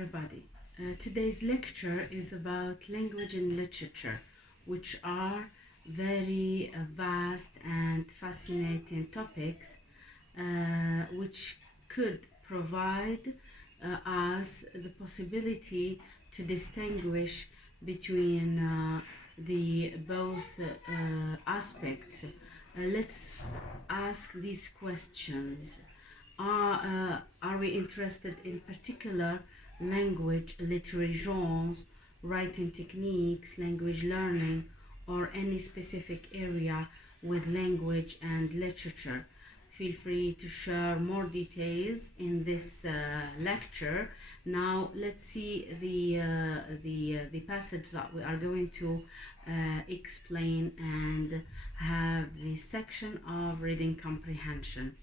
everybody. Today's lecture is about language and literature, which are very vast and fascinating topics which could provide us the possibility to distinguish between the both aspects. Let's ask these questions. Are we interested in particular language, literary genres, writing techniques, language learning, or any specific area with language and literature? Feel free to share more details in this lecture. Now let's see the passage that we are going to explain and have the section of reading comprehension.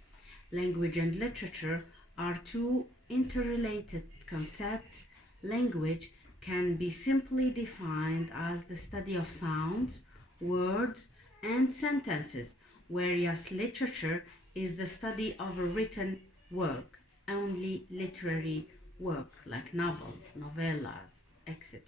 Language and literature are two interrelated concepts. Language can be simply defined as the study of sounds, words, and sentences, whereas literature is the study of a written work, only literary work like novels, novellas, etc.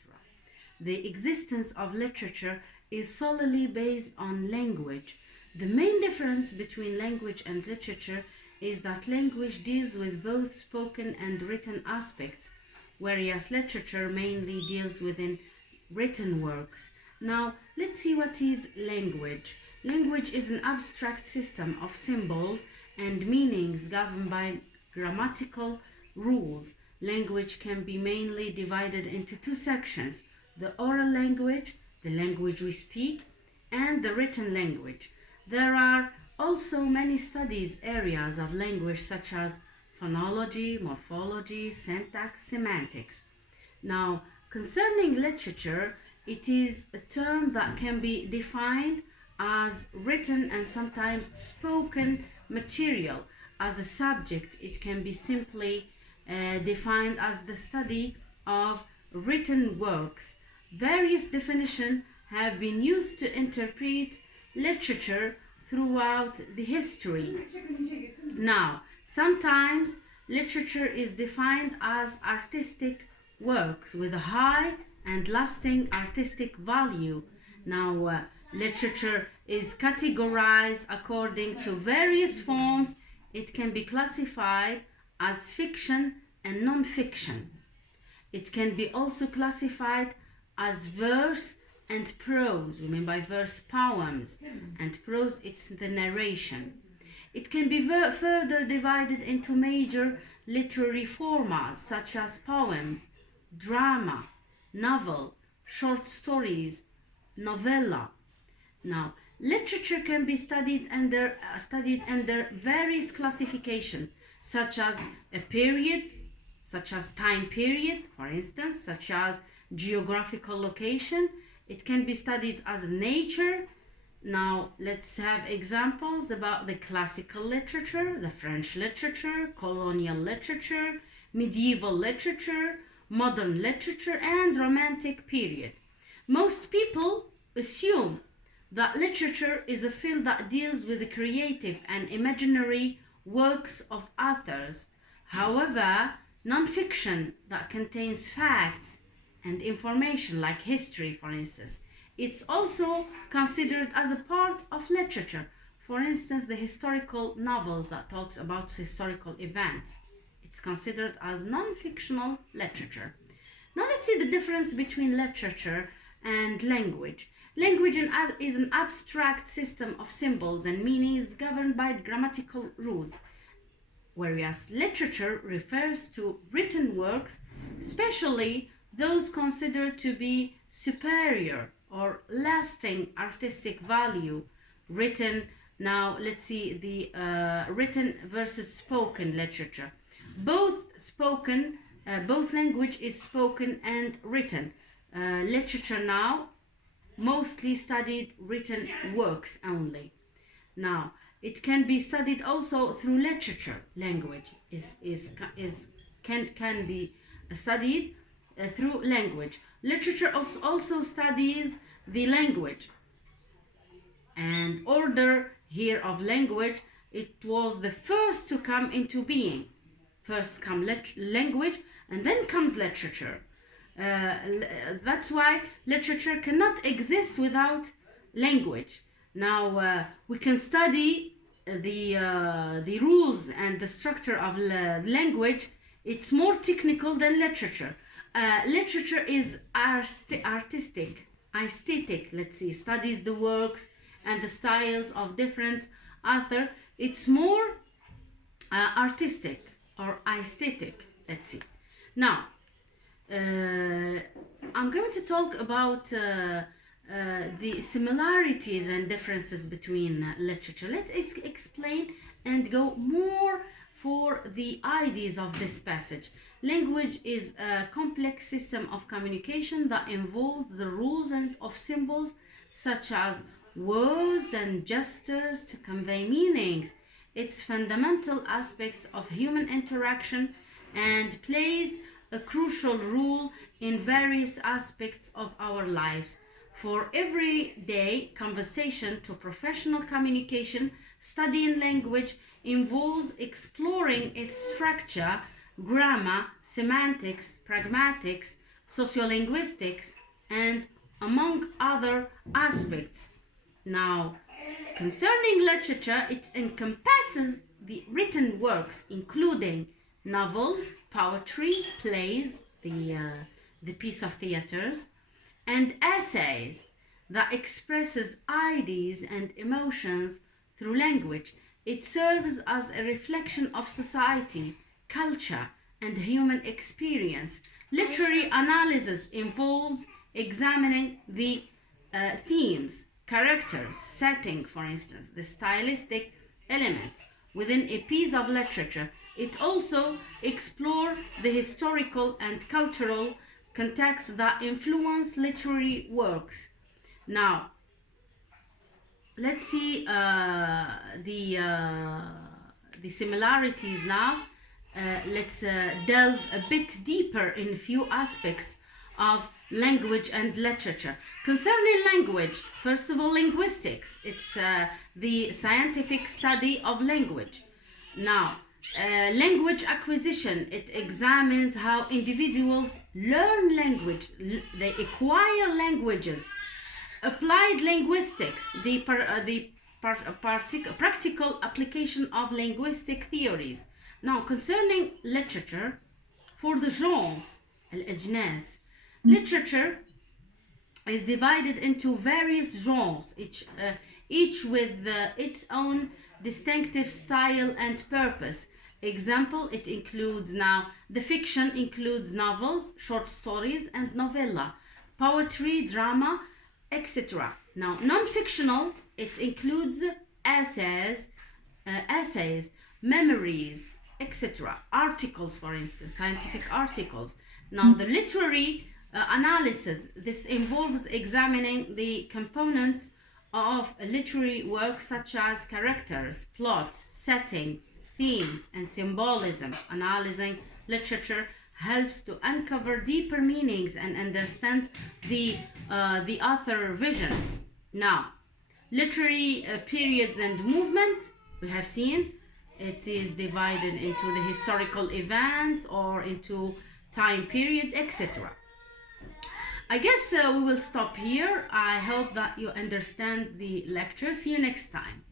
The existence of literature is solely based on language. The main difference between language and literature is that language deals with both spoken and written aspects, whereas literature mainly deals within written works. Now, let's see what is language. Language is an abstract system of symbols and meanings governed by grammatical rules. Language can be mainly divided into two sections: the oral language, the language we speak, and the written language. There are also many studies areas of language such as phonology, morphology, syntax, semantics. Now, concerning literature, it is a term that can be defined as written and sometimes spoken material. As a subject, it can be simply defined as the study of written works. Various definitions have been used to interpret literature throughout the history. Now, sometimes literature is defined as artistic works with a high and lasting artistic value. Now, literature is categorized according to various forms. It can be classified as fiction and non-fiction. It can be also classified as verse and prose. We mean by verse poems, and prose it's the narration. It can be further divided into major literary formats such as poems, drama, novel, short stories, novella. Now, literature can be studied under various classifications, such as a period, such as time period, for instance, such as geographical location. It can be studied as nature. Now, let's have examples about the classical literature, the French literature, colonial literature, medieval literature, modern literature, and romantic period. Most people assume that literature is a field that deals with the creative and imaginary works of authors. However, non-fiction that contains facts and information like history, for instance, it's also considered as a part of literature. For instance, the historical novels that talks about historical events, it's considered as non-fictional literature. Now let's see the difference between literature and language. Language is an abstract system of symbols and meanings governed by grammatical rules, whereas literature refers to written works, especially those considered to be superior or lasting artistic value. Written, now let's see the written versus spoken literature. Both language is spoken and written. Literature now mostly studied written works only. Now, it can be studied also through literature. Language can be studied through language. Literature also studies the language and order here of language. It was the first to come into being. First comes language, and then comes literature. That's why literature cannot exist without language. Now we can study the rules and the structure of language. It's more technical than literature. Literature is artistic, aesthetic. Let's see, studies the works and the styles of different author. It's more artistic or aesthetic. Let's see. Now I'm going to talk about the similarities and differences between literature. Let's explain and go more for the ideas of this passage. Language is a complex system of communication that involves the rules and of symbols such as words and gestures to convey meanings. It's fundamental aspects of human interaction and plays a crucial role in various aspects of our lives. For everyday conversation to professional communication, studying language involves exploring its structure, grammar, semantics, pragmatics, sociolinguistics, and among other aspects. Now, concerning literature, it encompasses the written works, including novels, poetry, plays, the piece of theaters, and essays that expresses ideas and emotions through language. It serves as a reflection of society, culture, and human experience. Literary analysis involves examining the themes, characters, setting, for instance, the stylistic elements within a piece of literature. It also explores the historical and cultural context that influence literary works. Now, let's see the similarities now. Let's delve a bit deeper in a few aspects of language and literature. Concerning language, first of all, linguistics. It's the scientific study of language. Now, language acquisition, it examines how individuals learn language, they acquire languages. Applied linguistics, the practical application of linguistic theories. Now, concerning literature, for the genres, الأجناس, literature is divided into various genres, each with its own distinctive style and purpose. Example, it includes now, the fiction includes novels, short stories, and novella, poetry, drama, etc. Now, non-fictional, it includes essays, memories, etc. Articles, for instance, scientific articles. Now, the literary analysis, this involves examining the components of a literary work such as characters, plot, setting, themes, and symbolism. Analyzing literature helps to uncover deeper meanings and understand the author vision. Now, literary periods and movement, we have seen, it is divided into the historical events or into time period, etc. I guess we will stop here. I hope that you understand the lecture. See you next time.